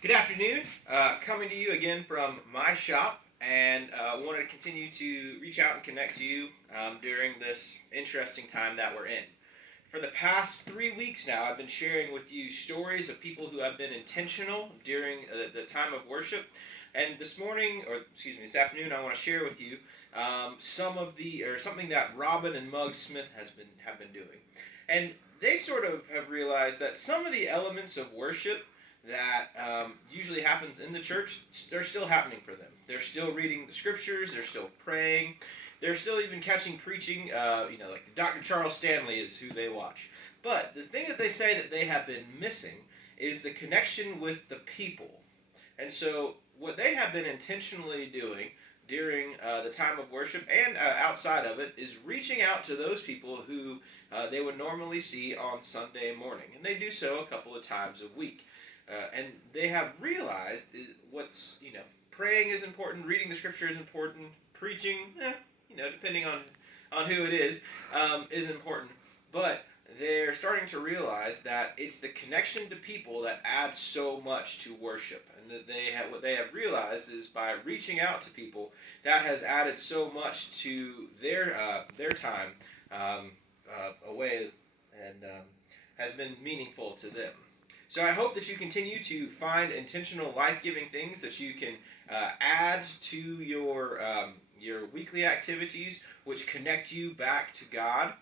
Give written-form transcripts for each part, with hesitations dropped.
Good afternoon. Coming to you again from my shop, and wanted to continue to reach out and connect to you during this interesting time that we're in. For the past 3 weeks now, I've been sharing with you stories of people who have been intentional during the time of worship. And this morning, or excuse me, this afternoon, I want to share with you something that Robin and Mug Smith have been doing. And they sort of have realized that some of the elements of worship that usually happens in the church, they're still happening for them. They're still reading the scriptures. They're still praying. They're still even catching preaching. Like Dr. Charles Stanley is who they watch. But the thing that they say that they have been missing is the connection with the people. And so what they have been intentionally doing during the time of worship and outside of it is reaching out to those people who they would normally see on Sunday morning. And they do so a couple of times a week. And they have realized praying is important, reading the scripture is important, preaching, depending on who it is important. But they're starting to realize that it's the connection to people that adds so much to worship, and that what they have realized is by reaching out to people, that has added so much to their time away, and has been meaningful to them. So I hope that you continue to find intentional, life-giving things that you can add to your weekly activities, which connect you back to God.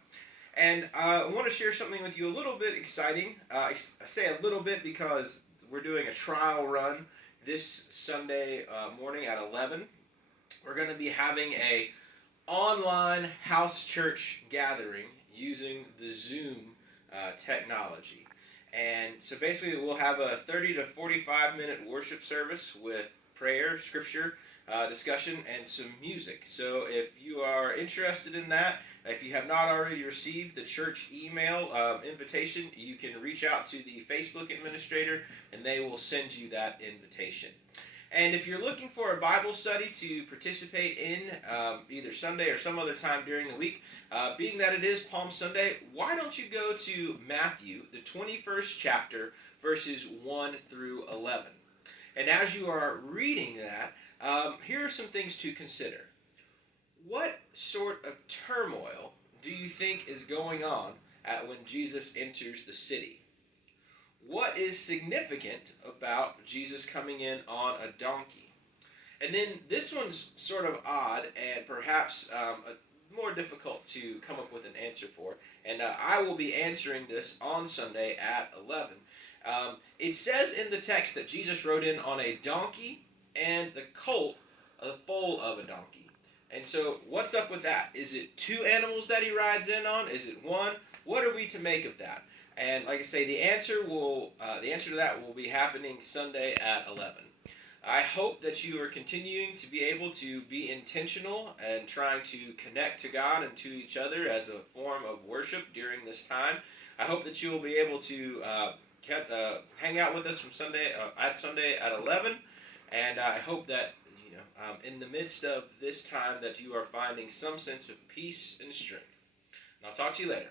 And I want to share something with you a little bit exciting. I say a little bit because we're doing a trial run this Sunday morning at 11. We're going to be having a online house church gathering using the Zoom technology. And so basically we'll have a 30 to 45 minute worship service with prayer, scripture, discussion, and some music. So if you are interested in that, if you have not already received the church email invitation, you can reach out to the Facebook administrator and they will send you that invitation. And if you're looking for a Bible study to participate in either Sunday or some other time during the week, being that it is Palm Sunday, why don't you go to Matthew, the 21st chapter, verses 1 through 11. And as you are reading that, here are some things to consider. What sort of turmoil do you think is going on when Jesus enters the city? What is significant about Jesus coming in on a donkey? And then this one's sort of odd and perhaps more difficult to come up with an answer for. And I will be answering this on Sunday at 11. It says in the text that Jesus rode in on a donkey and the colt, the foal of a donkey. And so what's up with that? Is it two animals that he rides in on? Is it one? What are we to make of that? And like I say, the answer to that will be happening Sunday at 11. I hope that you are continuing to be able to be intentional and trying to connect to God and to each other as a form of worship during this time. I hope that you will be able to hang out with us from Sunday at 11, and I hope that in the midst of this time that you are finding some sense of peace and strength. And I'll talk to you later.